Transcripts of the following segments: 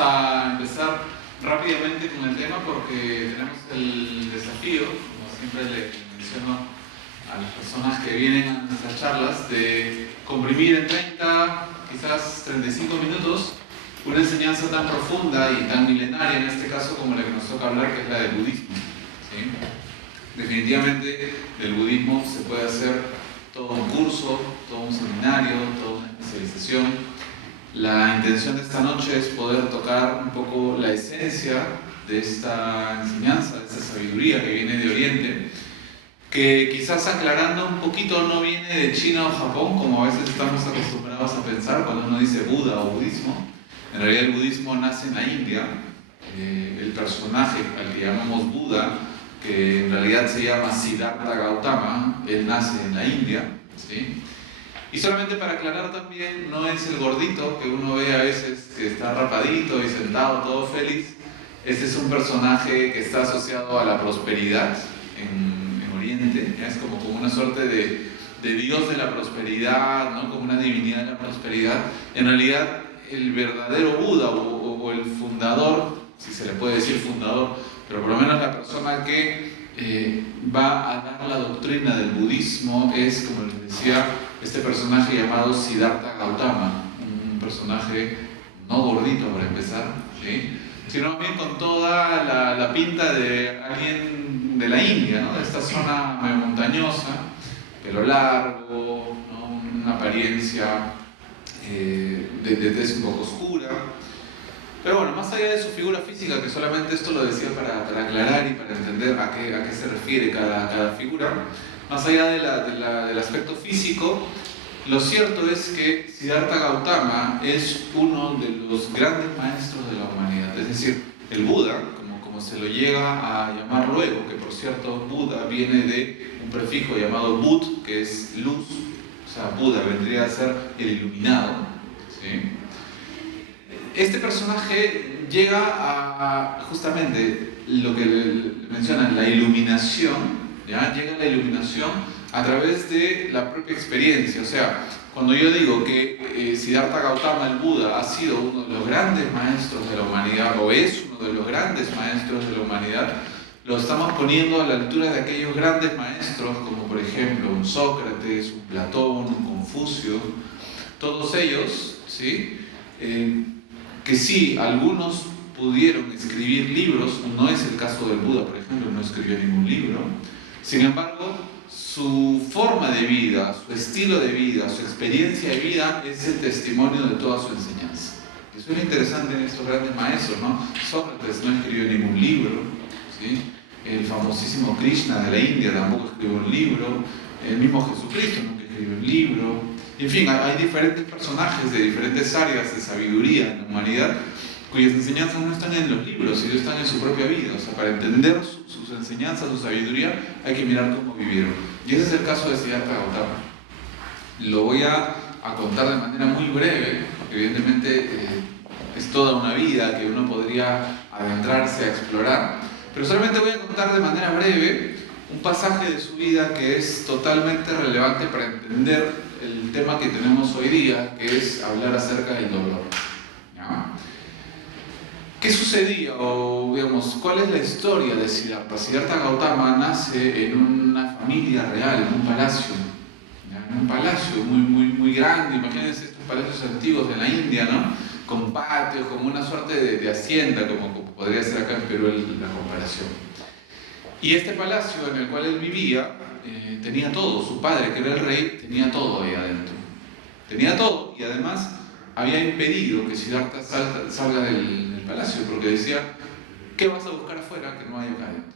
a empezar rápidamente con el tema porque tenemos el desafío, como siempre le menciono a las personas que vienen a nuestras charlas, de comprimir en 30, quizás 35 minutos una enseñanza tan profunda y tan milenaria en este caso como la que nos toca hablar, que es la del budismo, ¿sí? Definitivamente del budismo se puede hacer todo un curso, todo un seminario, toda una especialización. La intención de esta noche es poder tocar un poco la esencia de esta enseñanza, de esta sabiduría que viene de Oriente, que quizás aclarando un poquito no viene de China o Japón, como a veces estamos acostumbrados a pensar cuando uno dice Buda o budismo. En realidad el budismo nace en la India. El personaje al que llamamos Buda, que en realidad se llama Siddhartha Gautama, él nace en la India, ¿sí? Y solamente para aclarar también, no es el gordito que uno ve a veces que está rapadito y sentado todo feliz. Este es un personaje que está asociado a la prosperidad en Oriente, ¿ya? Es como una suerte de dios de la prosperidad, ¿no? Como una divinidad de la prosperidad. En realidad el verdadero Buda o el fundador, si se le puede decir fundador, pero por lo menos la persona que va a dar la doctrina del budismo es, como les decía, este personaje llamado Siddhartha Gautama, un personaje no gordito para empezar, ¿sí? Sino bien con toda la pinta de alguien de la India, ¿no? De esta zona montañosa, pelo largo, ¿no? Una apariencia de tez un poco oscura. Pero bueno, más allá de su figura física, que solamente esto lo decía para aclarar y para entender a qué se refiere cada figura, más allá del aspecto físico, lo cierto es que Siddhartha Gautama es uno de los grandes maestros de la humanidad. Es decir, el Buda, como se lo llega a llamar luego, que por cierto Buda viene de un prefijo llamado Bud, que es luz, o sea, Buda vendría a ser el iluminado, ¿sí? Este personaje llega a justamente lo que le mencionan, la iluminación, ¿ya? Llega a la iluminación a través de la propia experiencia. O sea, cuando yo digo que Siddhartha Gautama, el Buda, ha sido uno de los grandes maestros de la humanidad, o es uno de los grandes maestros de la humanidad, lo estamos poniendo a la altura de aquellos grandes maestros, como por ejemplo un Sócrates, un Platón, un Confucio, todos ellos, ¿sí? Que sí, algunos pudieron escribir libros, no es el caso del Buda, por ejemplo, no escribió ningún libro. Sin embargo, su forma de vida, su estilo de vida, su experiencia de vida es el testimonio de toda su enseñanza. Eso es interesante en estos grandes maestros, ¿no? Sócrates no escribió ningún libro, ¿sí? El famosísimo Krishna de la India tampoco escribió un libro, el mismo Jesucristo nunca escribió un libro. En fin, hay diferentes personajes de diferentes áreas de sabiduría en la humanidad cuyas enseñanzas no están en los libros, sino están en su propia vida. O sea, para entender sus enseñanzas, su sabiduría, hay que mirar cómo vivieron. Y ese es el caso de Siddhartha Gautama. Lo voy a contar de manera muy breve, porque evidentemente es toda una vida que uno podría adentrarse a explorar, pero solamente voy a contar de manera breve un pasaje de su vida que es totalmente relevante para entender el tema que tenemos hoy día, que es hablar acerca del dolor, ¿ya? ¿Qué sucedía? O digamos, ¿cuál es la historia de Siddhartha? Siddhartha Gautama nace en una familia real, en un palacio, ¿ya? En un palacio muy grande. Imagínense estos palacios antiguos de la India, ¿no? Con patios, como una suerte de hacienda, como podría ser acá en Perú la comparación. Y este palacio en el cual él vivía tenía todo. Su padre, que era el rey, tenía todo ahí adentro. Tenía todo, y además había impedido que Siddhartha salga del palacio, porque decía, ¿qué vas a buscar afuera que no hay acá adentro?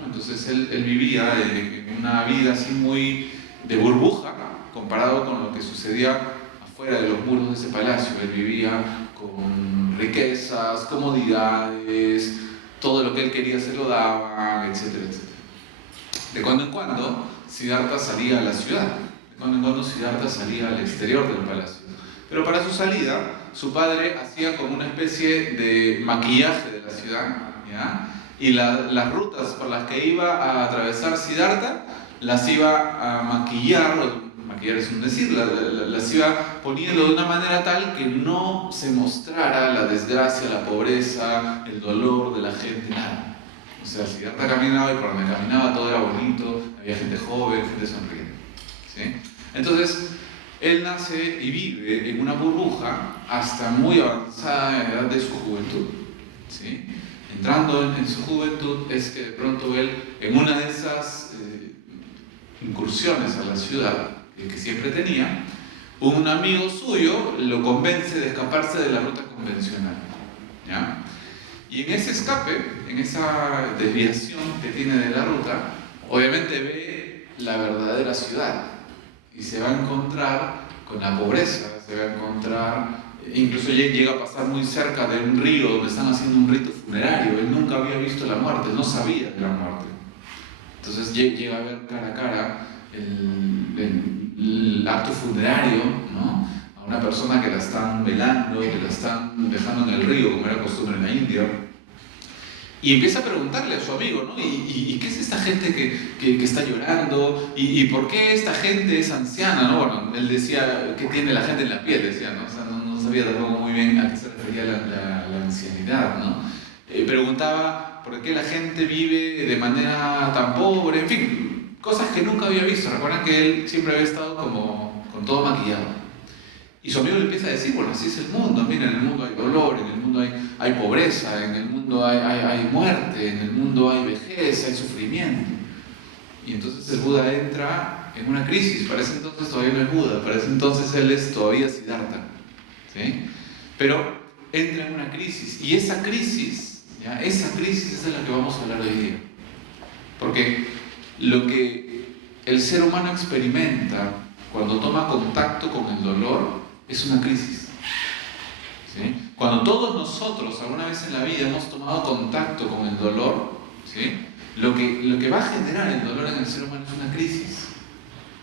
¿No? Entonces él vivía en una vida así muy de burbuja, comparado con lo que sucedía afuera de los muros de ese palacio. Él vivía con riquezas, comodidades, todo lo que él quería se lo daban, etcétera, etcétera. De cuando en cuando, Siddhartha salía a la ciudad, de cuando en cuando Siddhartha salía al exterior del palacio. Pero para su salida, su padre hacía como una especie de maquillaje de la ciudad, ¿ya? Y las rutas por las que iba a atravesar Siddhartha las iba a maquillar maquillar es un decir, las iba poniendo de una manera tal que no se mostrara la desgracia, la pobreza, el dolor de la gente, nada. O sea, Siddhartha caminaba y por donde caminaba todo era bonito, había gente joven, gente sonriente, ¿sí? Entonces, él nace y vive en una burbuja hasta muy avanzada edad de su juventud, ¿sí? Entrando en su juventud es que de pronto él, en una de esas incursiones a la ciudad que siempre tenía, un amigo suyo lo convence de escaparse de la ruta convencional, ¿ya? Y en ese escape, en esa desviación que tiene de la ruta, obviamente ve la verdadera ciudad y se va a encontrar con la pobreza, se va a encontrar, incluso llega a pasar muy cerca de un río donde están haciendo un rito funerario. Él nunca había visto la muerte, no sabía de la muerte. Entonces llega a ver cara a cara el acto funerario, ¿no? A una persona que la están velando, que la están dejando en el río, como era costumbre en la India. Y empieza a preguntarle a su amigo, ¿no? ¿Y qué es esta gente que está llorando? ¿Y por qué esta gente es anciana? ¿No? Bueno, él decía, ¿qué tiene la gente en la piel? Decía, ¿no? O sea, no sabía tampoco muy bien a qué se refería la ancianidad, ¿no? Preguntaba por qué la gente vive de manera tan pobre, en fin, cosas que nunca había visto. Recuerdan que él siempre había estado como con todo maquillado. Y su amigo le empieza a decir, bueno, así es el mundo, mira, en el mundo hay dolor, en el mundo hay pobreza, en el mundo hay muerte, en el mundo hay vejez, hay sufrimiento. Y entonces el Buda entra en una crisis. Para ese entonces todavía no es Buda, para ese entonces él es todavía Siddhartha, ¿sí? Pero entra en una crisis, y esa crisis es de la que vamos a hablar hoy día. Porque lo que el ser humano experimenta cuando toma contacto con el dolor es una crisis, ¿sí? Cuando todos nosotros alguna vez en la vida hemos tomado contacto con el dolor, ¿sí? Lo que va a generar el dolor en el ser humano es una crisis,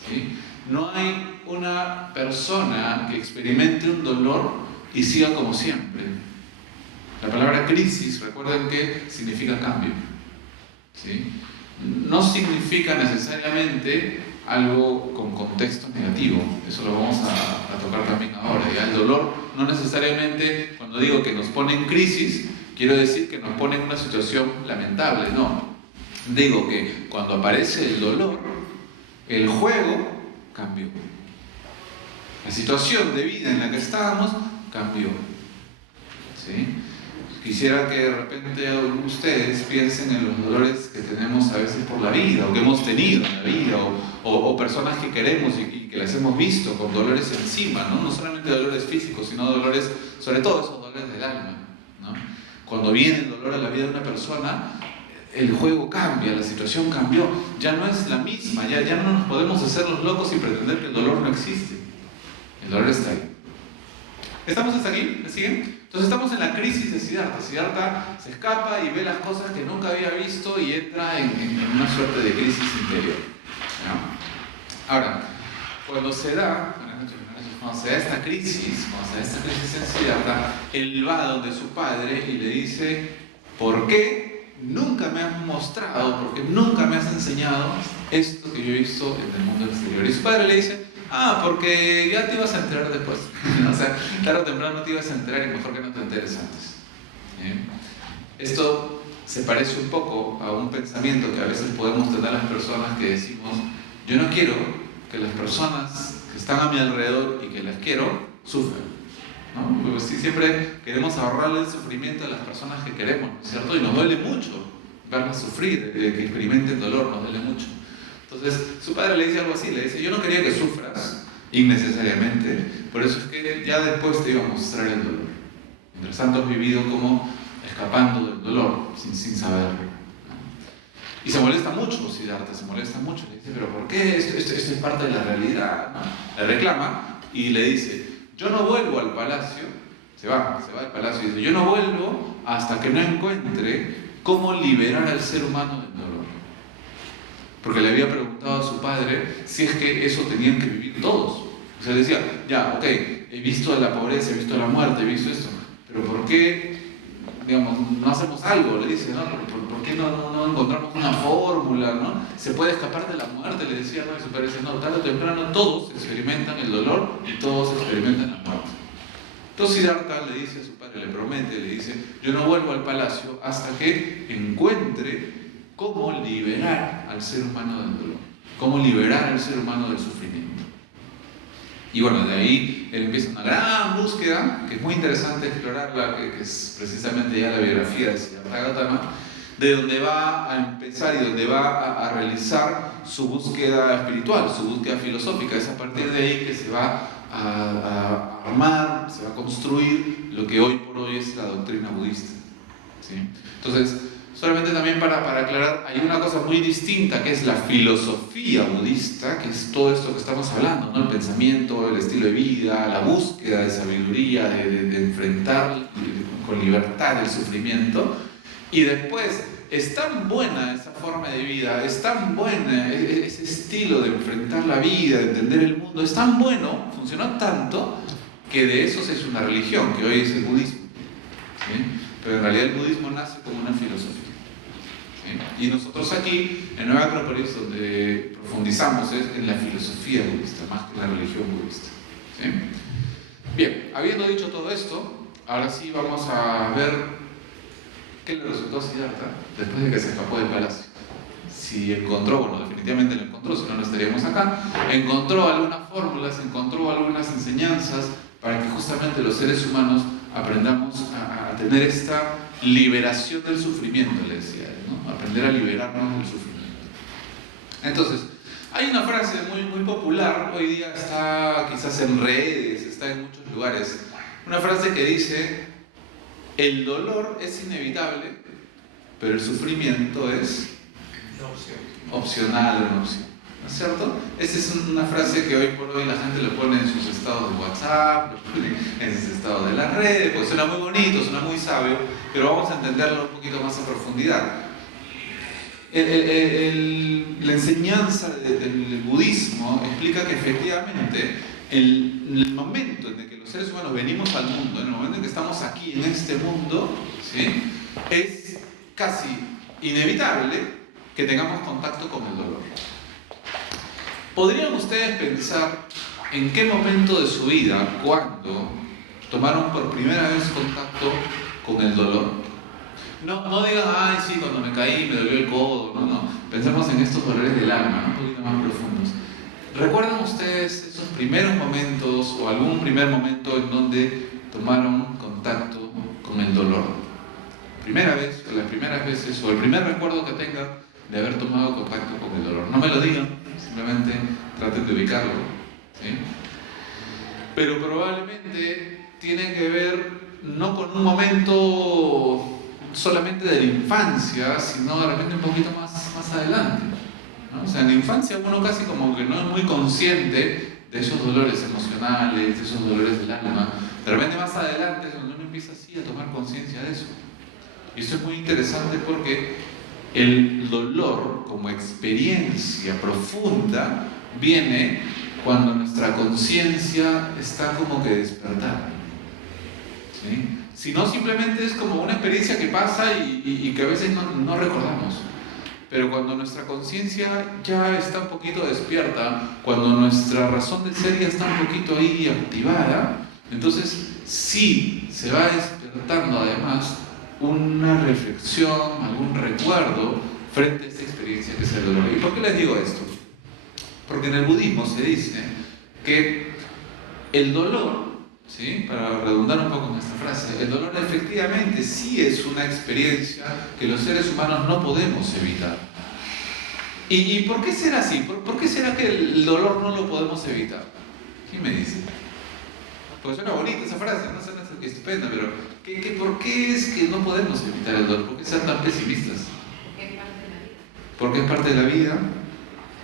¿sí? No hay una persona que experimente un dolor y siga como siempre. La palabra crisis, recuerden que significa cambio, ¿sí? No significa necesariamente algo con contexto negativo. Eso lo vamos a tocar también ahora. ¿Ya? El dolor no necesariamente, cuando digo que nos pone en crisis, quiero decir que nos pone en una situación lamentable, no. Digo que cuando aparece el dolor, el juego cambió. La situación de vida en la que estábamos cambió, ¿sí? Quisiera que de repente ustedes piensen en los dolores que tenemos a veces por la vida, o que hemos tenido en la vida, o personas que queremos y que las hemos visto con dolores encima, ¿no? No solamente dolores físicos, sino dolores, sobre todo esos dolores del alma, ¿no? Cuando viene el dolor a la vida de una persona, el juego cambia, la situación cambió, ya no es la misma, ya no nos podemos hacer los locos y pretender que el dolor no existe. El dolor está ahí. ¿Estamos hasta aquí? ¿Me siguen? Entonces estamos en la crisis de Siddhartha. Siddhartha se escapa y ve las cosas que nunca había visto y entra en una suerte de crisis interior, ¿no? Ahora, cuando se da esta crisis, en Siddhartha, él va donde su padre y le dice, ¿por qué nunca me has mostrado, por qué nunca me has enseñado esto que yo he visto en el mundo exterior? Y su padre le dice, porque ya te ibas a enterar después. O sea, tarde o temprano te ibas a enterar y mejor que no te enteres antes. Esto se parece un poco a un pensamiento que a veces podemos tener las personas que decimos, yo no quiero que las personas que están a mi alrededor y que las quiero sufran, ¿no? Porque si siempre queremos ahorrarle el sufrimiento a las personas que queremos, ¿no es cierto? Y nos duele mucho verlas sufrir, que experimenten dolor, nos duele mucho. Entonces su padre le dice algo así, le dice, yo no quería que sufras innecesariamente, por eso es que ya después te iba a mostrar el dolor. Mientras tanto has vivido como escapando del dolor, sin saberlo, ¿no? Y se molesta mucho Siddhartha, se molesta mucho, le dice, pero ¿por qué? Esto es parte de la realidad, ¿no? Le reclama y le dice, yo no vuelvo al palacio, se va al palacio y dice, yo no vuelvo hasta que no encuentre cómo liberar al ser humano del dolor. Porque le había preguntado a su padre si es que eso tenían que vivir todos. O sea, decía, ya, ok, he visto la pobreza, he visto la muerte, he visto esto, pero ¿por qué digamos, no hacemos algo? Le dice, ¿no? ¿Por qué no encontramos una fórmula, ¿no? Se puede escapar de la muerte, le decía, ¿no? Y su padre dice, no, tarde o temprano todos experimentan el dolor y todos experimentan la muerte. Entonces Siddhartha le dice a su padre, le promete, le dice, yo no vuelvo al palacio hasta que encuentre cómo liberar al ser humano del dolor, cómo liberar al ser humano del sufrimiento. Y bueno, de ahí él empieza una gran búsqueda, que es muy interesante explorarla, que es precisamente ya la biografía de Siddhartha Gautama, de donde va a empezar y donde va a realizar su búsqueda espiritual, su búsqueda filosófica. Es a partir de ahí que se va a armar, se va a construir lo que hoy por hoy es la doctrina budista, ¿sí? Entonces, solamente también para aclarar, hay una cosa muy distinta que es la filosofía budista, que es todo esto que estamos hablando, ¿no? El pensamiento, el estilo de vida, la búsqueda de sabiduría, de enfrentar con libertad el sufrimiento. Y después, es tan buena esa forma de vida, es tan buena ese estilo de enfrentar la vida, de entender el mundo, es tan bueno, funcionó tanto, que de eso se hizo una religión, que hoy es el budismo, ¿sí? Pero en realidad el budismo nace como una filosofía. ¿Sí? Y nosotros aquí, en Nueva Acrópolis, donde profundizamos es en la filosofía budista, más que en la religión budista. ¿Sí? Bien, habiendo dicho todo esto, ahora sí vamos a ver qué le resultó a Siddhartha después de que se escapó del palacio. Si encontró, bueno, definitivamente lo encontró, si no, no estaríamos acá, encontró algunas fórmulas, encontró algunas enseñanzas para que justamente los seres humanos aprendamos a tener esta liberación del sufrimiento, le decía él, ¿no? Aprender a liberarnos del sufrimiento. Entonces, hay una frase muy popular, hoy día está quizás en redes, está en muchos lugares, una frase que dice: el dolor es inevitable, pero el sufrimiento es opcional, una opción. ¿No es cierto? Esa es una frase que hoy por hoy la gente lo pone en sus estados de WhatsApp, lo pone en sus estados de las redes, porque suena muy bonito, suena muy sabio, pero vamos a entenderlo un poquito más a profundidad. La enseñanza del budismo explica que efectivamente el momento en el que los seres humanos venimos al mundo, en el momento en que estamos aquí en este mundo, ¿sí?, es casi inevitable que tengamos contacto con el dolor. ¿Podrían ustedes pensar en qué momento de su vida, cuando tomaron por primera vez contacto con el dolor? No digan, ay, sí, cuando me caí me dolió el codo, no. Pensemos en estos dolores del alma, ¿no? Un poquito más profundos. ¿Recuerdan ustedes esos primeros momentos o algún primer momento en donde tomaron contacto con el dolor? Primera vez, o las primeras veces, o el primer recuerdo que tengan de haber tomado contacto con el dolor. No me lo digan, simplemente traten de ubicarlo, ¿sí? Pero probablemente tiene que ver no con un momento solamente de la infancia, sino de repente un poquito más adelante, ¿no? O sea, en la infancia uno casi como que no es muy consciente de esos dolores emocionales, de esos dolores del alma. De repente más adelante es donde uno empieza así a tomar conciencia de eso. Y esto es muy interesante porque el dolor como experiencia profunda viene cuando nuestra conciencia está como que despertada, ¿sí? Si no, simplemente es como una experiencia que pasa y que a veces no recordamos. Pero cuando nuestra conciencia ya está un poquito despierta, cuando nuestra razón de ser ya está un poquito ahí activada, entonces sí se va despertando además una reflexión, algún recuerdo frente a esta experiencia que es el dolor. ¿Y por qué les digo esto? Porque en el budismo se dice que el dolor, ¿sí?, para redundar un poco en esta frase, el dolor efectivamente sí es una experiencia que los seres humanos no podemos evitar. ¿Y por qué será así? ¿Por qué será que el dolor no lo podemos evitar? ¿Quién me dice? Porque suena bonita esa frase, no suena estupenda, pero ¿por qué es que no podemos evitar el dolor? ¿Por qué ser tan pesimistas? Porque es parte de la vida.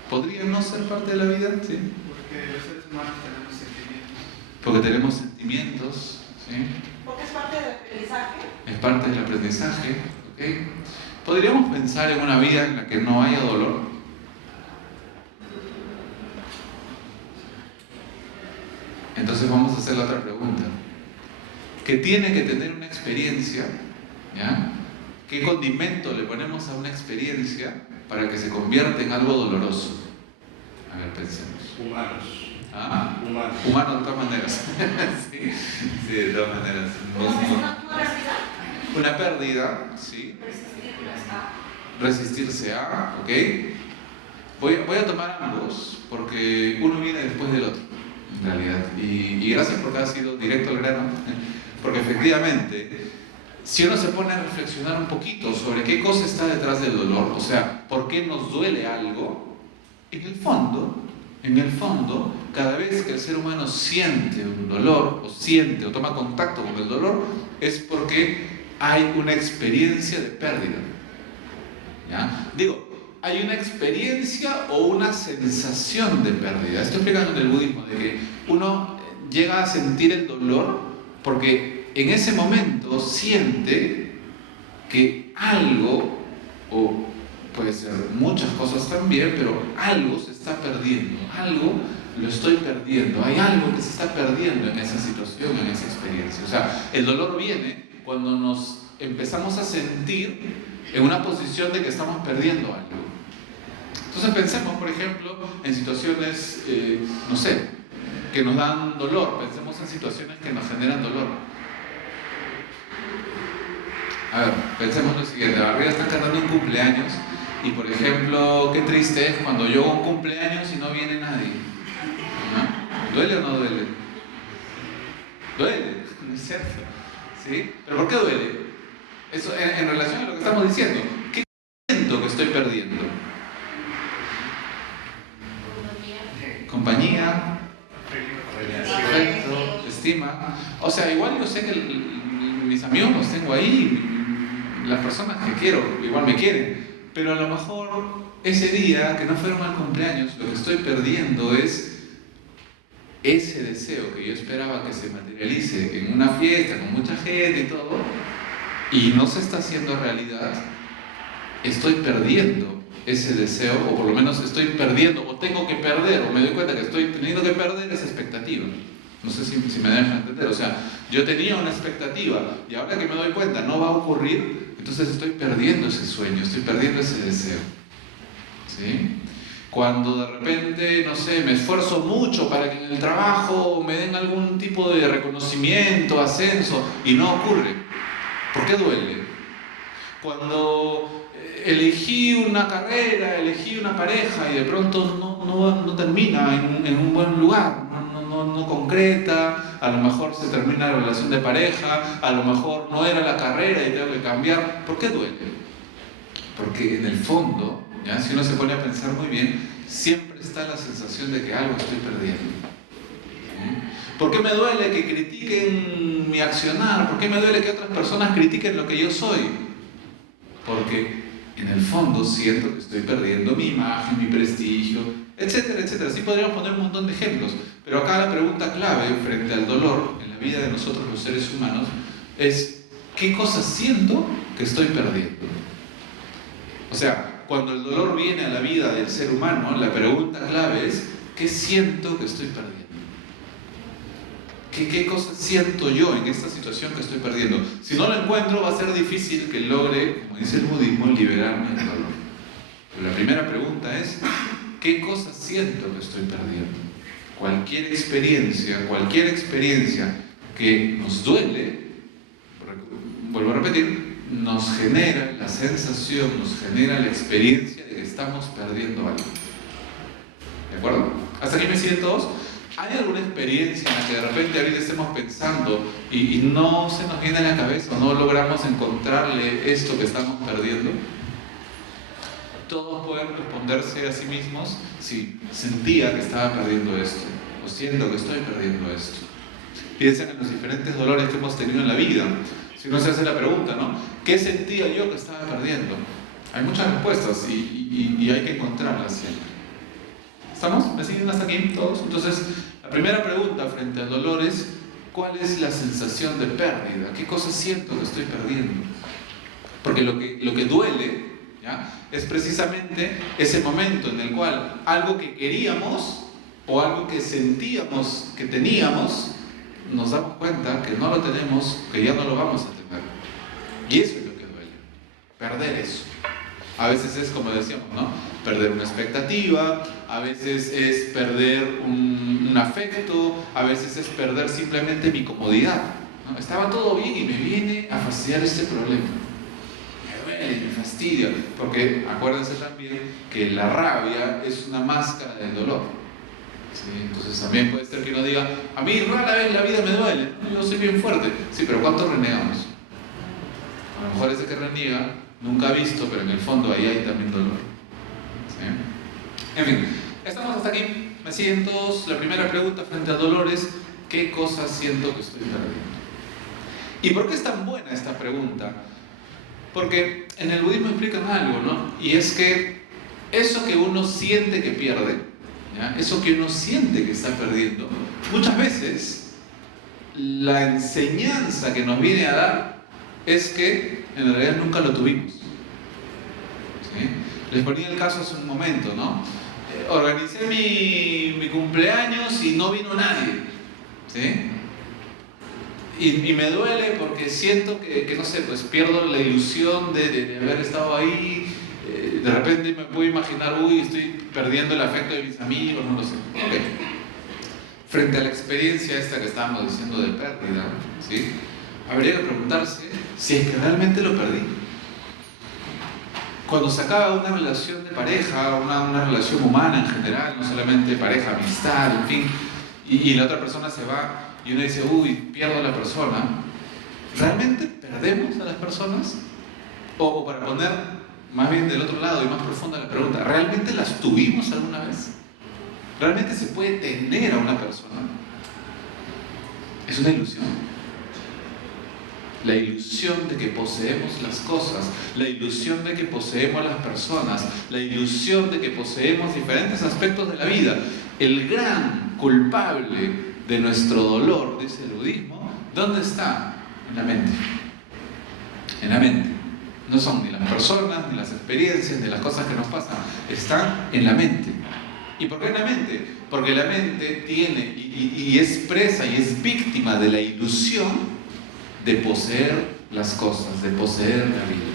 ¿Podría no ser parte de la vida? Sí. Porque los seres humanos tenemos sentimientos. Porque tenemos sentimientos, ¿sí? Porque es parte del aprendizaje. Es parte del aprendizaje, ¿ok? ¿Podríamos pensar en una vida en la que no haya dolor? Entonces vamos a hacer la otra pregunta. ¿Que tiene que tener una experiencia ¿Ya? ¿Qué condimento le ponemos a una experiencia para que se convierta en algo doloroso? A ver, pensemos. Humanos. ¿Ah? Humanos. Humanos de todas maneras. sí, de todas maneras. Una pérdida, sí. Resistirse a, ¿ok? Voy a tomar ambos porque uno viene después del otro, en realidad. Y gracias porque ha sido directo al grano, porque efectivamente, si uno se pone a reflexionar un poquito sobre qué cosa está detrás del dolor, o sea, por qué nos duele algo, en el fondo, cada vez que el ser humano siente un dolor, o siente o toma contacto con el dolor, es porque hay una experiencia de pérdida. ¿Ya? Digo, hay una experiencia o una sensación de pérdida. Esto explican en el budismo, de que uno llega a sentir el dolor porque en ese momento siente que algo, o puede ser muchas cosas también, pero algo se está perdiendo, algo lo estoy perdiendo, hay algo que se está perdiendo en esa situación, en esa experiencia. O sea, el dolor viene cuando nos empezamos a sentir en una posición de que estamos perdiendo algo. Entonces pensemos, por ejemplo, en situaciones, no sé, que nos dan dolor. Pensemos en situaciones que nos generan dolor. A ver, pensemos lo siguiente. Arriba están cantando un cumpleaños y, por ejemplo, qué triste es cuando yo hago un cumpleaños y no viene nadie. ¿No? ¿Duele o no duele? Duele, ¿no es cierto? ¿Sí? ¿Pero por qué duele? Eso en relación a lo que estamos diciendo. ¿Qué siento que estoy perdiendo? Compañía, afecto, estima. O sea, igual yo sé que mis amigos los tengo ahí, las personas que quiero igual me quieren, pero a lo mejor ese día que no fueron al cumpleaños, lo que estoy perdiendo es ese deseo que yo esperaba que se materialice en una fiesta con mucha gente y todo, y no se está haciendo realidad. Estoy perdiendo ese deseo, o por lo menos estoy perdiendo, o tengo que perder, o me doy cuenta que estoy teniendo que perder esa expectativa. No sé si me dejan entender. O sea, yo tenía una expectativa y ahora que me doy cuenta no va a ocurrir, entonces estoy perdiendo ese sueño, estoy perdiendo ese deseo. ¿Sí? Cuando de repente, no sé, me esfuerzo mucho para que en el trabajo me den algún tipo de reconocimiento, ascenso, y no ocurre. ¿Por qué duele? Cuando elegí una carrera, elegí una pareja y de pronto no termina en un buen lugar, no concreta, a lo mejor se termina la relación de pareja, a lo mejor no era la carrera y tengo que cambiar. ¿Por qué duele? Porque en el fondo, ¿ya? Si uno se pone a pensar muy bien, siempre está la sensación de que algo estoy perdiendo. ¿Por qué me duele que critiquen mi accionar? ¿Por qué me duele que otras personas critiquen lo que yo soy? Porque en el fondo siento que estoy perdiendo mi imagen, mi prestigio, etcétera, etcétera. Así podríamos poner un montón de ejemplos. Pero acá la pregunta clave frente al dolor en la vida de nosotros los seres humanos es ¿qué cosas siento que estoy perdiendo? O sea, cuando el dolor viene a la vida del ser humano, la pregunta clave es ¿qué siento que estoy perdiendo? ¿Qué cosas siento yo en esta situación que estoy perdiendo? Si no lo encuentro, va a ser difícil que logre, como dice el budismo, liberarme del dolor. Pero la primera pregunta es, ¿qué cosas siento que estoy perdiendo? Cualquier experiencia que nos duele, vuelvo a repetir, nos genera la sensación, nos genera la experiencia de que estamos perdiendo algo. ¿De acuerdo? ¿Hasta aquí me siguen todos? ¿Hay alguna experiencia en la que de repente ahorita estemos pensando y no se nos viene a la cabeza o no logramos encontrarle esto que estamos perdiendo? Todos pueden responderse a sí mismos si sentía que estaba perdiendo esto o siento que estoy perdiendo esto. Piensen en los diferentes dolores que hemos tenido en la vida. Si uno se hace la pregunta, ¿no? ¿Qué sentía yo que estaba perdiendo? Hay muchas respuestas y hay que encontrarlas siempre. ¿Estamos? ¿Me siguen hasta aquí todos? Entonces, la primera pregunta frente al dolor es ¿cuál es la sensación de pérdida? ¿Qué cosas siento que estoy perdiendo? Porque lo que duele, ¿ya? Es precisamente ese momento en el cual algo que queríamos o algo que sentíamos que teníamos, nos damos cuenta que no lo tenemos, que ya no lo vamos a tener. Y eso es lo que duele, perder eso. A veces es, como decíamos, ¿no? Perder una expectativa, a veces es perder un afecto, a veces es perder simplemente mi comodidad, ¿no? Estaba todo bien y me viene a fastidiar este problema. Me duele, me fastidia, porque acuérdense también que la rabia es una máscara del dolor. ¿Sí? Entonces también puede ser que uno diga, a mí rara vez la vida me duele, yo soy bien fuerte. Sí, pero ¿cuántos renegamos? A lo mejor ese que reniega nunca ha visto, pero en el fondo ahí hay también dolor. ¿Sí? En fin, estamos hasta aquí. Me siguen todos. La primera pregunta frente al dolor es: ¿qué cosas siento que estoy perdiendo? ¿Y por qué es tan buena esta pregunta? Porque en el budismo explican algo, ¿no? Y es que eso que uno siente que pierde, ¿ya? Eso que uno siente que está perdiendo, muchas veces la enseñanza que nos viene a dar es que en realidad nunca lo tuvimos. ¿Sí? Les ponía el caso hace un momento, ¿no? Organicé mi cumpleaños y no vino nadie. ¿Sí? Y me duele porque siento que no sé, pues pierdo la ilusión de haber estado ahí. De repente me puedo imaginar, estoy perdiendo el afecto de mis amigos, no lo sé. Okay. Frente a la experiencia esta que estábamos diciendo de pérdida, ¿sí? Habría que preguntarse si es que realmente lo perdí. Cuando se acaba una relación de pareja, una relación humana en general, no solamente pareja, amistad, en fin, y la otra persona se va y uno dice, pierdo a la persona, ¿realmente perdemos a las personas? O para poner más bien del otro lado y más profunda la pregunta, ¿realmente las tuvimos alguna vez? ¿Realmente se puede tener a una persona? Es una ilusión. La ilusión de que poseemos las cosas, la ilusión de que poseemos a las personas, la ilusión de que poseemos diferentes aspectos de la vida. El gran culpable de nuestro dolor, dice el budismo, ¿dónde está? En la mente. En la mente. No son ni las personas, ni las experiencias, ni las cosas que nos pasan. Están en la mente. ¿Y por qué en la mente? Porque la mente tiene y es presa y es víctima de la ilusión de poseer las cosas, de poseer la vida,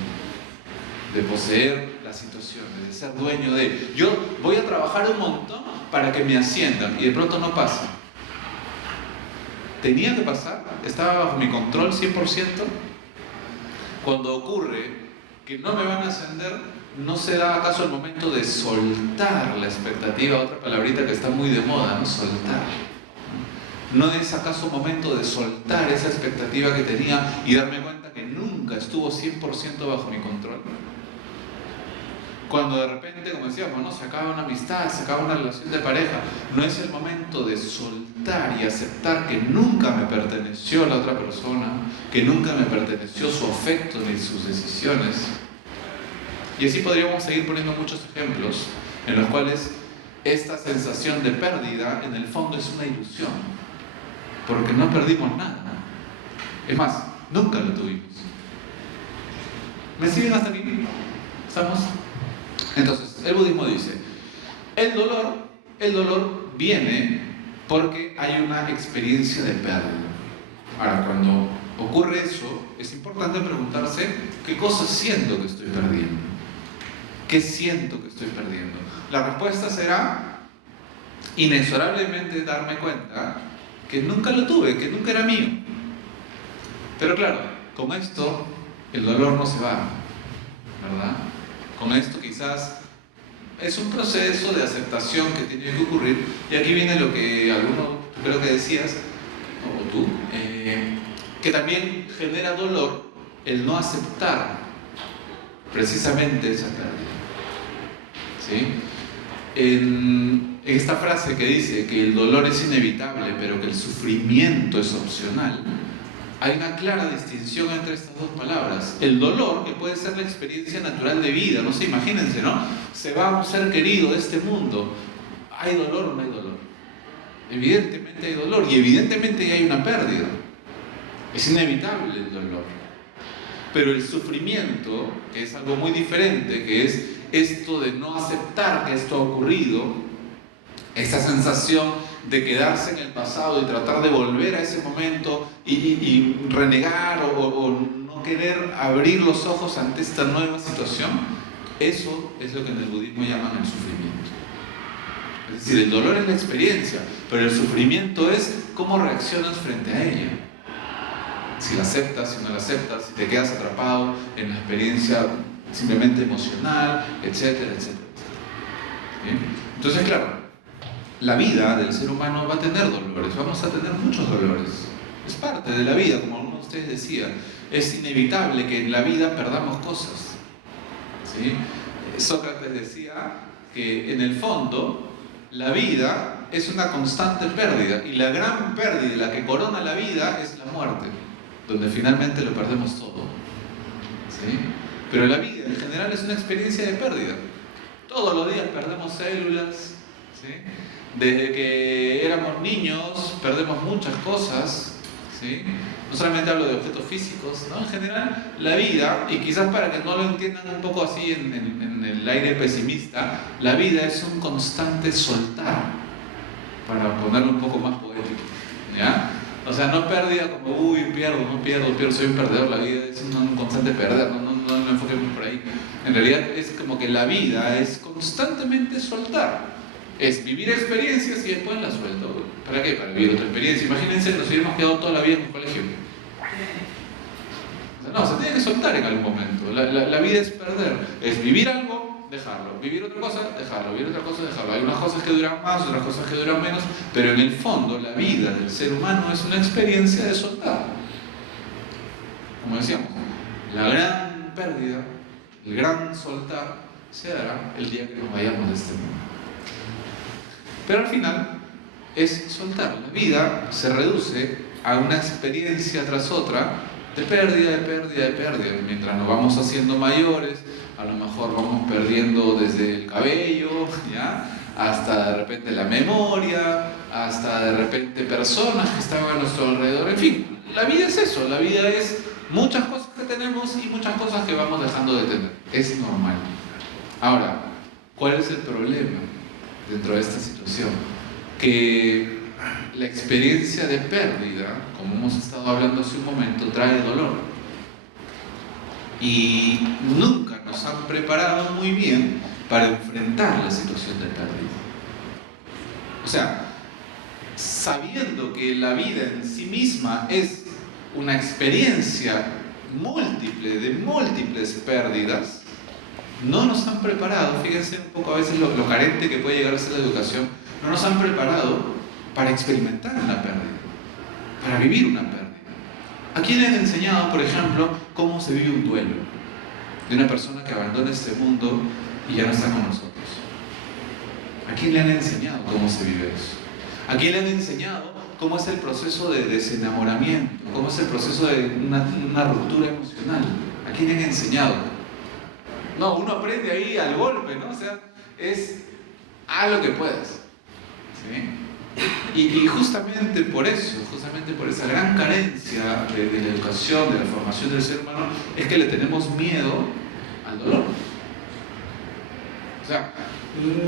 de poseer las situaciones, de ser dueño de... Yo voy a trabajar un montón para que me asciendan y de pronto no pasa. ¿Tenía que pasar? ¿Estaba bajo mi control 100%? Cuando ocurre que no me van a ascender, ¿no será acaso el momento de soltar la expectativa? Otra palabrita que está muy de moda, ¿no? Soltar. ¿No es acaso momento de soltar esa expectativa que tenía y darme cuenta que nunca estuvo 100% bajo mi control? Cuando de repente, como decíamos, ¿no? Se acaba una amistad, se acaba una relación de pareja, ¿no es el momento de soltar y aceptar que nunca me perteneció la otra persona, que nunca me perteneció su afecto ni sus decisiones? Y así podríamos seguir poniendo muchos ejemplos en los cuales esta sensación de pérdida en el fondo es una ilusión, porque no perdimos nada. Es más, nunca lo tuvimos. ¿Me siguen hasta aquí? ¿Estamos? Entonces, el budismo dice, el dolor viene porque hay una experiencia de pérdida. Ahora, cuando ocurre eso, es importante preguntarse qué cosas siento que estoy perdiendo. ¿Qué siento que estoy perdiendo? La respuesta será inexorablemente darme cuenta que nunca lo tuve, que nunca era mío. Pero claro, con esto el dolor no se va, ¿verdad? Con esto quizás es un proceso de aceptación que tiene que ocurrir. Y aquí viene lo que alguno, creo que decías, o tú, que también genera dolor el no aceptar precisamente esa pérdida. ¿Sí? En esta frase que dice que el dolor es inevitable, pero que el sufrimiento es opcional, hay una clara distinción entre estas dos palabras. El dolor, que puede ser la experiencia natural de vida, no sé, imagínense, ¿no? Se va un ser querido de este mundo. ¿Hay dolor o no hay dolor? Evidentemente hay dolor y evidentemente hay una pérdida. Es inevitable el dolor. Pero el sufrimiento, que es algo muy diferente, que es esto de no aceptar que esto ha ocurrido, esa sensación de quedarse en el pasado y tratar de volver a ese momento y renegar o no querer abrir los ojos ante esta nueva situación, eso es lo que en el budismo llaman el sufrimiento. Es decir, el dolor es la experiencia, pero el sufrimiento es cómo reaccionas frente a ella. Si la aceptas, si no la aceptas, si te quedas atrapado en la experiencia simplemente emocional, etcétera, etcétera. ¿Sí? Entonces, claro, la vida del ser humano va a tener dolores, vamos a tener muchos dolores. Es parte de la vida, como algunos de ustedes decían. Es inevitable que en la vida perdamos cosas. ¿Sí? Sócrates decía que en el fondo la vida es una constante pérdida, y la gran pérdida, la que corona la vida, es la muerte, donde finalmente lo perdemos todo. ¿Sí? Pero la vida en general es una experiencia de pérdida. Todos los días perdemos células, ¿sí? Desde que éramos niños perdemos muchas cosas, ¿sí? No solamente hablo de objetos físicos, ¿no? En general, la vida, y quizás para que no lo entiendan un poco así en el aire pesimista, la vida es un constante soltar, para ponerlo un poco más poético, ¿ya? O sea, no pérdida como, uy, pierdo, soy un perdedor. La vida es un constante perder, no me enfoquemos por ahí. En realidad es como que la vida es constantemente soltar. Es vivir experiencias y después las suelto. ¿Para qué? Para vivir otra experiencia. Imagínense que nos hubiéramos quedado toda la vida en un colegio. O sea, no, se tiene que soltar en algún momento. La vida es perder. Es vivir algo, dejarlo. Vivir otra cosa, dejarlo. Vivir otra cosa, dejarlo. Hay unas cosas que duran más, otras cosas que duran menos, pero en el fondo la vida del ser humano es una experiencia de soltar. Como decíamos, la gran pérdida, el gran soltar, se dará el día que nos vayamos de este mundo. Pero al final es soltar. La vida se reduce a una experiencia tras otra de pérdida. Mientras nos vamos haciendo mayores, a lo mejor vamos perdiendo desde el cabello, ¿ya? Hasta de repente la memoria, hasta de repente personas que estaban a nuestro alrededor. En fin, la vida es eso. La vida es muchas cosas que tenemos y muchas cosas que vamos dejando de tener. Es normal. Ahora, ¿cuál es el problema dentro de esta situación? Que la experiencia de pérdida, como hemos estado hablando hace un momento, trae dolor. Y nunca nos han preparado muy bien para enfrentar la situación de pérdida. O sea, sabiendo que la vida en sí misma es una experiencia múltiple de múltiples pérdidas, no nos han preparado, fíjense un poco a veces lo carente que puede llegar a ser la educación, no nos han preparado para experimentar una pérdida, para vivir una pérdida. ¿A quién le han enseñado, por ejemplo, cómo se vive un duelo de una persona que abandona este mundo y ya no está con nosotros? ¿A quién le han enseñado cómo se vive eso? ¿A quién le han enseñado cómo es el proceso de desenamoramiento? ¿Cómo es el proceso de una ruptura emocional? ¿A quién le han enseñado? No, uno aprende ahí al golpe, ¿no? O sea, es haz lo que puedas. ¿Sí? Y justamente por eso, justamente por esa gran carencia de la educación, de la formación del ser humano, es que le tenemos miedo al dolor. O sea,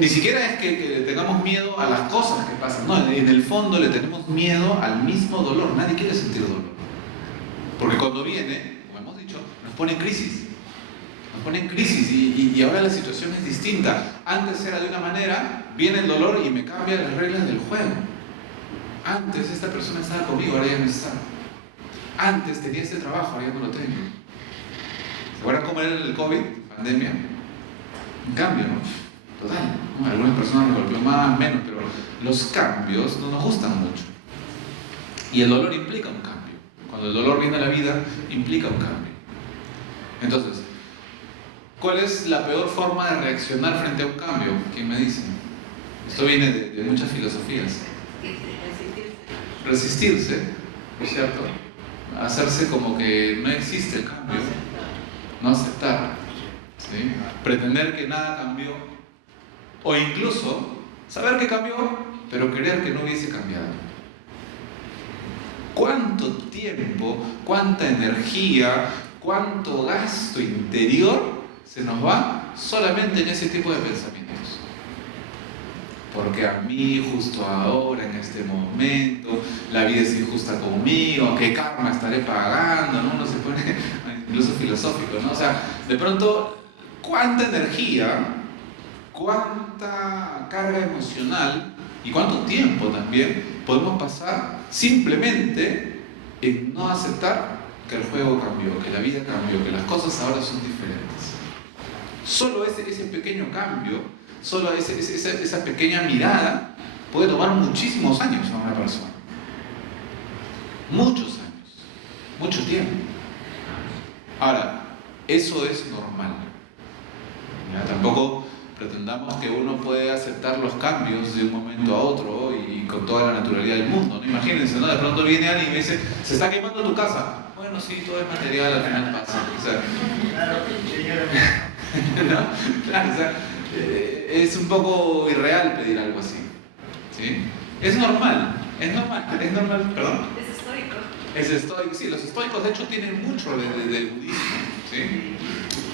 ni siquiera es que le tengamos miedo a las cosas que pasan, no, en el fondo le tenemos miedo al mismo dolor. Nadie quiere sentir dolor. Porque cuando viene, como hemos dicho, nos pone en crisis. Nos pone en crisis y ahora la situación es distinta. Antes era de una manera, viene el dolor y me cambia las reglas del juego. Antes esta persona estaba conmigo, ahora ya no está. Antes tenía este trabajo, ahora ya no lo tengo. ¿Se acuerdan cómo era el COVID, pandemia? Un cambio, ¿no? Total. ¿No? Algunas personas nos golpeó más, menos, pero los cambios no nos gustan mucho. Y el dolor implica un cambio. Cuando el dolor viene a la vida, implica un cambio. Entonces, ¿cuál es la peor forma de reaccionar frente a un cambio? ¿Quién me dice? Esto viene de muchas filosofías. Resistirse, ¿no es cierto? Hacerse como que no existe el cambio. No aceptar. ¿Sí? Pretender que nada cambió. O incluso saber que cambió, pero creer que no hubiese cambiado. ¿Cuánto tiempo, cuánta energía, cuánto gasto interior se nos va solamente en ese tipo de pensamientos? Porque a mí, justo ahora, en este momento, la vida es injusta conmigo, ¿qué karma estaré pagando? ¿No? Uno se pone incluso filosófico, ¿no? O sea, de pronto, ¿cuánta energía, cuánta carga emocional y cuánto tiempo también podemos pasar simplemente en no aceptar que el juego cambió, que la vida cambió, que las cosas ahora son diferentes? Solo ese pequeño cambio, solo esa pequeña mirada puede tomar muchísimos años a una persona. Muchos años, mucho tiempo. Ahora, eso es normal. ¿Ya? Tampoco pretendamos que uno puede aceptar los cambios de un momento a otro y con toda la naturalidad del mundo, ¿no? Imagínense, ¿no? De pronto viene alguien y me dice, se está quemando tu casa. Bueno, sí, todo es material, al final pasa. O sea, ¿no? Claro, o sea, es un poco irreal pedir algo así. ¿Sí? Es normal, perdón. Es estoico, sí, los estoicos de hecho tienen mucho de budismo, ¿sí?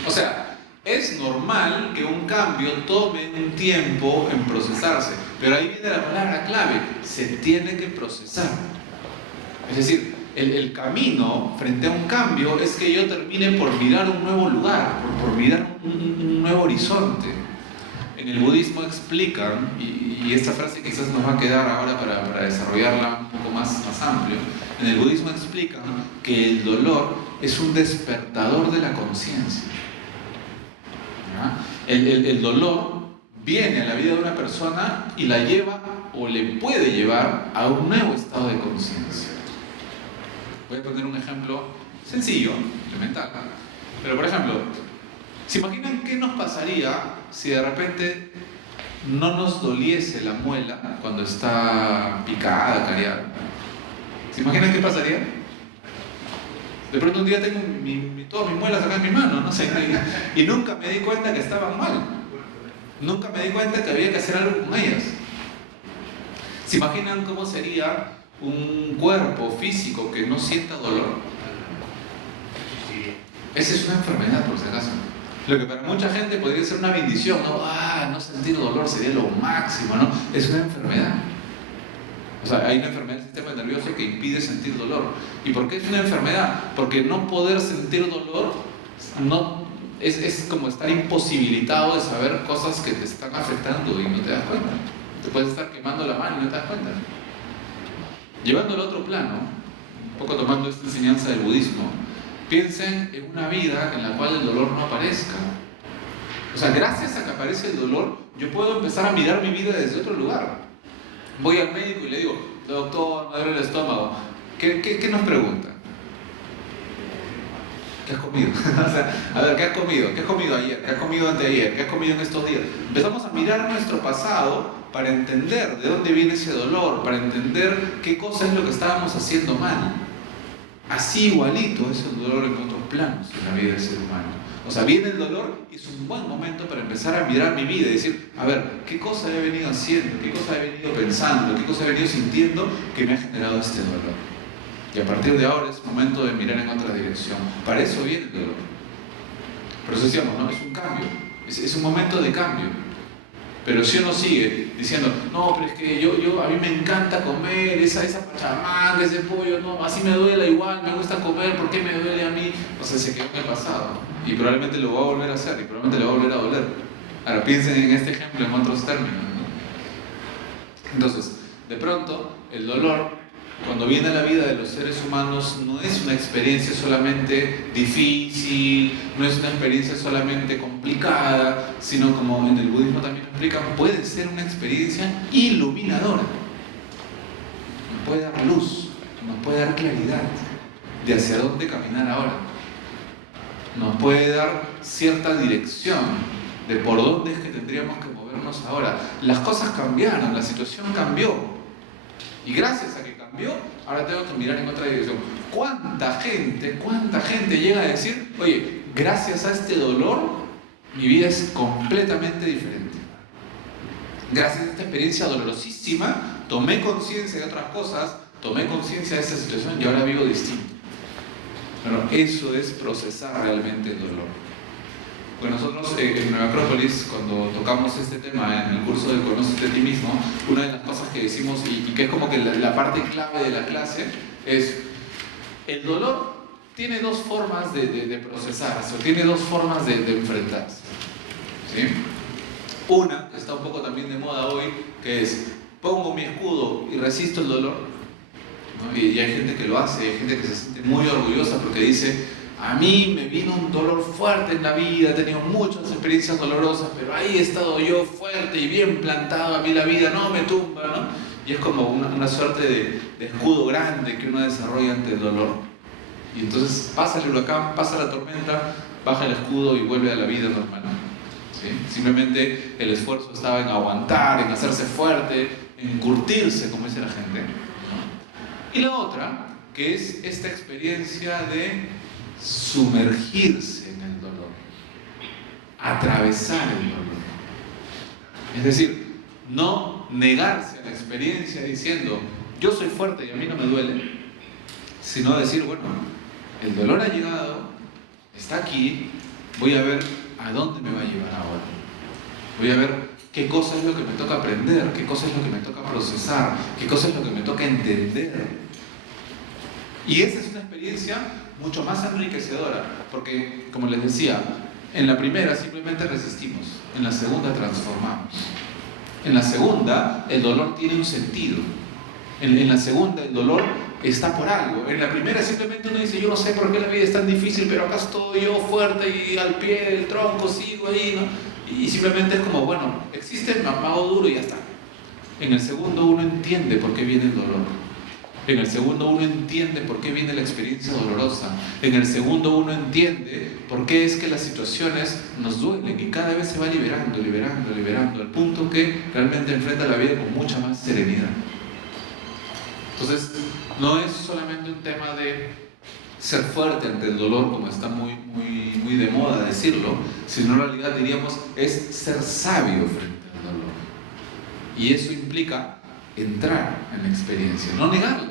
O sea, es normal que un cambio tome un tiempo en procesarse, pero ahí viene la palabra clave, se tiene que procesar. Es decir, el camino frente a un cambio es que yo termine por mirar un nuevo lugar, por mirar un nuevo horizonte. En el budismo explican, y esta frase quizás nos va a quedar ahora para desarrollarla un poco más amplio, en el budismo explican que el dolor es un despertador de la conciencia. El dolor viene a la vida de una persona y la lleva o le puede llevar a un nuevo estado de conciencia. Voy a poner un ejemplo sencillo, elemental, pero por ejemplo, ¿se imaginan qué nos pasaría si de repente no nos doliese la muela cuando está picada, cariada? ¿Se imaginan qué pasaría? De pronto un día tengo todas mis muelas acá en mi mano, no sé, y nunca me di cuenta que estaban mal. Nunca me di cuenta que había que hacer algo con ellas. ¿Se imaginan cómo sería un cuerpo físico que no sienta dolor? Esa es una enfermedad, por si acaso. Lo que para mucha gente podría ser una bendición, ¿no? No sentir dolor sería lo máximo, ¿no? Es una enfermedad. O sea, hay una enfermedad del sistema nervioso que impide sentir dolor. ¿Y por qué es una enfermedad? Porque no poder sentir dolor es como estar imposibilitado de saber cosas que te están afectando y no te das cuenta. Te puedes estar quemando la mano y no te das cuenta. Llevándolo a otro plano, un poco tomando esta enseñanza del budismo, piensen en una vida en la cual el dolor no aparezca. O sea, gracias a que aparece el dolor, yo puedo empezar a mirar mi vida desde otro lugar. Voy al médico y le digo, doctor, me duele el estómago. ¿Qué nos pregunta? ¿Qué has comido? O sea, a ver, ¿qué has comido? ¿Qué has comido ayer? ¿Qué has comido anteayer? ¿Qué has comido en estos días? Empezamos a mirar nuestro pasado para entender de dónde viene ese dolor, para entender qué cosa es lo que estábamos haciendo mal. Así igualito es el dolor en otros planos en la vida del ser humano. O sea, viene el dolor y es un buen momento para empezar a mirar mi vida y decir, a ver, ¿qué cosa he venido haciendo? ¿Qué cosa he venido pensando? ¿Qué cosa he venido sintiendo que me ha generado este dolor? Y a partir de ahora es momento de mirar en otra dirección. Para eso viene el dolor. Por eso decíamos, ¿no? Es un cambio. Es un momento de cambio. Pero si uno sigue diciendo, no, pero es que a mí me encanta comer esa pachamanga, ese pollo, no, así me duele igual, me gusta comer, ¿por qué me duele a mí? O sea, se quedó en el pasado. Y probablemente lo va a volver a hacer, y probablemente le va a volver a doler. Ahora piensen en este ejemplo en otros términos, ¿no? Entonces, de pronto, el dolor, cuando viene a la vida de los seres humanos, no es una experiencia solamente difícil, no es una experiencia solamente complicada, sino como en el budismo también explican, puede ser una experiencia iluminadora. Nos puede dar luz, nos puede dar claridad de hacia dónde caminar ahora. Nos puede dar cierta dirección de por dónde es que tendríamos que movernos ahora. Las cosas cambiaron, la situación cambió. Y gracias a que cambió, ahora tengo que mirar en otra dirección. ¿Cuánta gente llega a decir, oye, gracias a este dolor, mi vida es completamente diferente? Gracias a esta experiencia dolorosísima, tomé conciencia de otras cosas, tomé conciencia de esta situación y ahora vivo distinto. Bueno, eso es procesar realmente el dolor. Bueno, nosotros en Nueva Acrópolis, cuando tocamos este tema en el curso de Conócete a ti mismo, una de las cosas que decimos, y que es como que la parte clave de la clase, es el dolor tiene dos formas de procesarse, o tiene dos formas de enfrentarse. ¿Sí? Una, que está un poco también de moda hoy, que es, pongo mi escudo y resisto el dolor, ¿no? Y hay gente que lo hace, hay gente que se siente muy orgullosa porque dice, a mí me vino un dolor fuerte en la vida, he tenido muchas experiencias dolorosas, pero ahí he estado yo fuerte y bien plantado, a mí la vida no me tumba, ¿no? Y es como una suerte de escudo grande que uno desarrolla ante el dolor. Y entonces pasa el huracán, pasa la tormenta, baja el escudo y vuelve a la vida normal. ¿Sí? Simplemente el esfuerzo estaba en aguantar, en hacerse fuerte, en curtirse, como dice la gente, ¿no? Y la otra, que es esta experiencia de sumergirse en el dolor, atravesar el dolor. Es decir, no negarse a la experiencia diciendo, yo soy fuerte y a mí no me duele, sino decir, bueno, el dolor ha llegado, está aquí, voy a ver a dónde me va a llevar ahora. Voy a ver qué cosa es lo que me toca aprender, qué cosa es lo que me toca procesar, qué cosa es lo que me toca entender. Y esa es una experiencia mucho más enriquecedora, porque, como les decía, en la primera simplemente resistimos, en la segunda transformamos. En la segunda, el dolor tiene un sentido. En la segunda, el dolor está por algo. En la primera, simplemente uno dice, yo no sé por qué la vida es tan difícil, pero acá estoy yo fuerte y al pie del tronco sigo ahí, ¿no? Y simplemente es como, bueno, existe, me hago duro y ya está. En el segundo, uno entiende por qué viene el dolor. En el segundo uno entiende por qué viene la experiencia dolorosa. En el segundo uno entiende por qué es que las situaciones nos duelen y cada vez se va liberando, al punto que realmente enfrenta la vida con mucha más serenidad. Entonces, no es solamente un tema de ser fuerte ante el dolor, como está muy de moda decirlo, sino en realidad diríamos es ser sabio frente al dolor. Y eso implica entrar en la experiencia, no negarla,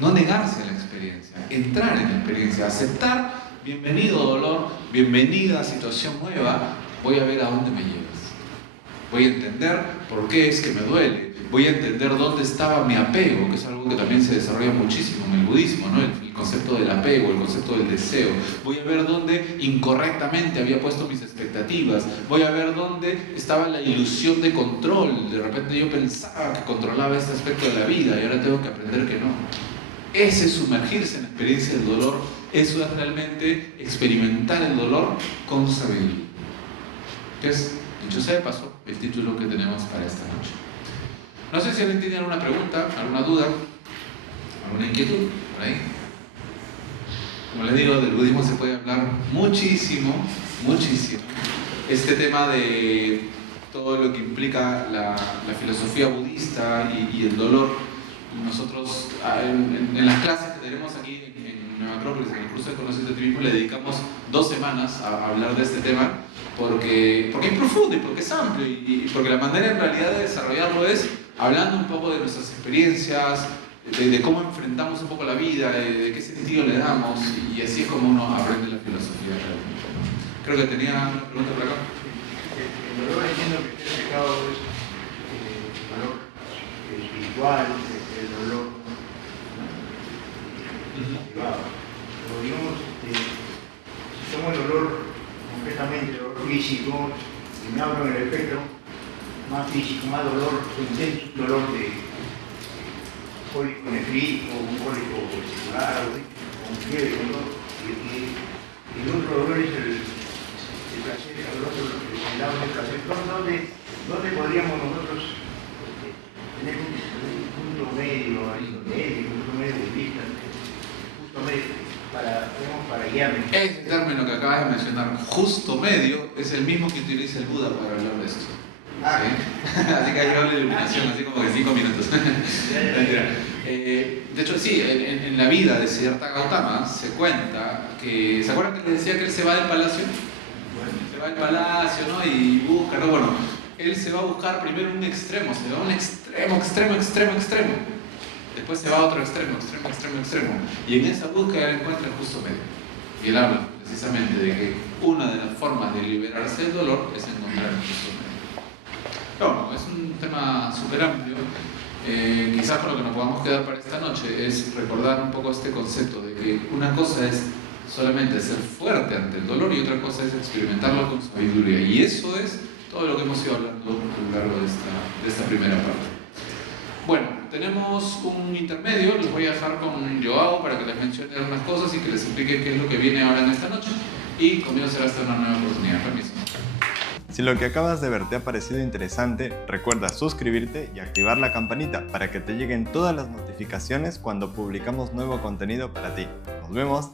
no negarse a la experiencia, entrar en la experiencia, aceptar, bienvenido dolor, bienvenida situación nueva, voy a ver a dónde me llevas, voy a entender por qué es que me duele, voy a entender dónde estaba mi apego, que es algo que también se desarrolla muchísimo en el budismo, ¿no? El concepto del apego, el concepto del deseo. Voy a ver dónde incorrectamente había puesto mis expectativas, voy a ver dónde estaba la ilusión de control, de repente yo pensaba que controlaba este aspecto de la vida y ahora tengo que aprender que no. Ese sumergirse en la experiencia del dolor, eso es realmente experimentar el dolor con sabiduría. Que es, dicho sea de paso, el título que tenemos para esta noche. No sé si alguien tiene alguna pregunta, alguna duda, alguna inquietud por ahí. Como les digo, del budismo se puede hablar muchísimo. Este tema de todo lo que implica la filosofía budista y el dolor, nosotros en las clases que tenemos aquí en Nueva Acrópolis, en el curso de Conócete a ti mismo, le dedicamos 2 semanas a hablar de este tema, porque es profundo y porque es amplio y porque la manera en realidad de desarrollarlo es hablando un poco de nuestras experiencias, de cómo enfrentamos un poco la vida, de qué sentido le damos, y así es como uno aprende la filosofía realmente. Creo que tenía una pregunta por acá. El dolor, entiendo que el pecado es el dolor espiritual, el dolor privado. Pero digamos, si somos el dolor, concretamente el dolor físico, y me hablo en el espectro más físico, más dolor intenso, dolor de cólico nefrítico, un cólico vesicular, con fiebre, dolor. Y el otro dolor es el placer, el otro lado del placer. ¿Dónde podríamos nosotros tener un punto medio aristotélico, un punto medio budista, un punto medio para guiarnos? Ese término que acabas de mencionar, justo medio, es el mismo que utiliza el Buda para hablar de esto. ¿Sí? Así que ahí habla de iluminación, así como que 5 minutos. De hecho, sí, en la vida de Siddhartha Gautama se cuenta que, ¿se acuerdan que les decía que él se va del palacio? Se va del palacio, ¿no? Y busca, ¿no? Bueno, él se va a buscar primero un extremo, se va a un extremo. Después se va a otro extremo. Y en esa búsqueda él encuentra el justo medio. Y él habla precisamente de que una de las formas de liberarse del dolor es encontrar el justo medio. Bueno, es un tema súper amplio. quizás con lo que nos podamos quedar para esta noche es recordar un poco este concepto de que una cosa es solamente ser fuerte ante el dolor y otra cosa es experimentarlo con sabiduría. Y eso es todo lo que hemos ido hablando a lo largo de esta primera parte. Bueno, tenemos un intermedio, los voy a dejar con Joao para que les mencione algunas cosas y que les explique qué es lo que viene ahora en esta noche. Y conmigo será hasta una nueva oportunidad. Permiso. Si lo que acabas de ver te ha parecido interesante, recuerda suscribirte y activar la campanita para que te lleguen todas las notificaciones cuando publicamos nuevo contenido para ti. ¡Nos vemos!